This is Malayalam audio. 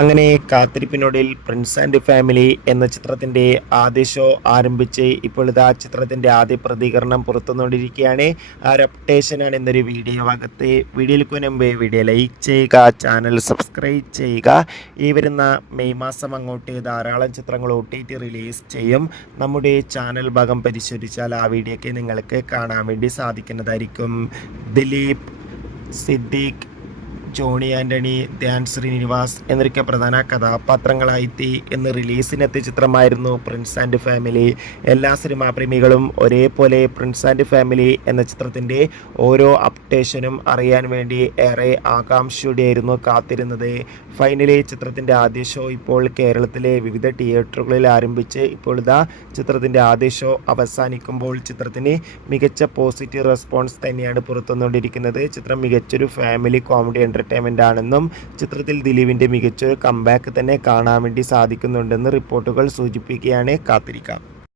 അങ്ങനെ കാത്തിരിപ്പിനൊടുവിൽ പ്രിൻസ് ആൻഡ് ഫാമിലി എന്ന ചിത്രത്തിൻ്റെ ആദ്യ ഷോ ആരംഭിച്ച് ഇപ്പോൾ ഇതാ ചിത്രത്തിൻ്റെ ആദ്യ പ്രതികരണം പുറത്തുവന്നുകൊണ്ടിരിക്കുകയാണ്. ആ ഒരു അപ്ഡേഷനാണ് ഇന്നൊരു വീഡിയോ ഭാഗത്ത്. വീഡിയോയിലേക്ക് മുൻപ് വീഡിയോ ലൈക്ക് ചെയ്യുക, ചാനൽ സബ്സ്ക്രൈബ് ചെയ്യുക. ഈ വരുന്ന മെയ് മാസം അങ്ങോട്ട് ധാരാളം ചിത്രങ്ങൾ OTT റിലീസ് ചെയ്യും. നമ്മുടെ ചാനൽ ഭാഗം പരിശോധിച്ചാൽ ആ വീഡിയോയ്ക്ക് നിങ്ങൾക്ക് കാണാൻ വേണ്ടി സാധിക്കുന്നതായിരിക്കും. ദിലീപ്, സിദ്ദീഖ്, ജോണി ആൻ്റണി, ധ്യാൻ ശ്രീനിവാസ് എന്നൊക്കെ പ്രധാന കഥാപാത്രങ്ങളായി ഇന്ന് റിലീസിനെത്തിയ ചിത്രമായിരുന്നു പ്രിൻസ് ആൻഡ് ഫാമിലി. എല്ലാ സിനിമാ പ്രേമികളും ഒരേപോലെ പ്രിൻസ് ആൻഡ് ഫാമിലി എന്ന ചിത്രത്തിൻ്റെ ഓരോ അപ്ഡേഷനും അറിയാൻ വേണ്ടി ഏറെ ആകാംക്ഷയോടെയായിരുന്നു കാത്തിരുന്നത്. ഫൈനലി ചിത്രത്തിൻ്റെ ആദ്യ ഷോ ഇപ്പോൾ കേരളത്തിലെ വിവിധ തിയേറ്ററുകളിൽ ആരംഭിച്ച് ഇപ്പോൾ ഇതാ ചിത്രത്തിൻ്റെ ആദ്യ ഷോ അവസാനിക്കുമ്പോൾ ചിത്രത്തിന് മികച്ച പോസിറ്റീവ് റെസ്പോൺസ് തന്നെയാണ് പുറത്തുവന്നുകൊണ്ടിരിക്കുന്നത്. ചിത്രം മികച്ചൊരു ഫാമിലി കോമഡി എൻ്റർടൈൻമെൻ്റ് ആണെന്നും ചിത്രത്തിൽ ദിലീപിൻ്റെ മികച്ചൊരു കംബാക്ക് തന്നെ കാണാൻ വേണ്ടി സാധിക്കുന്നുണ്ടെന്ന് റിപ്പോർട്ടുകൾ സൂചിപ്പിക്കുകയാണ്. കാത്തിരിക്കാം.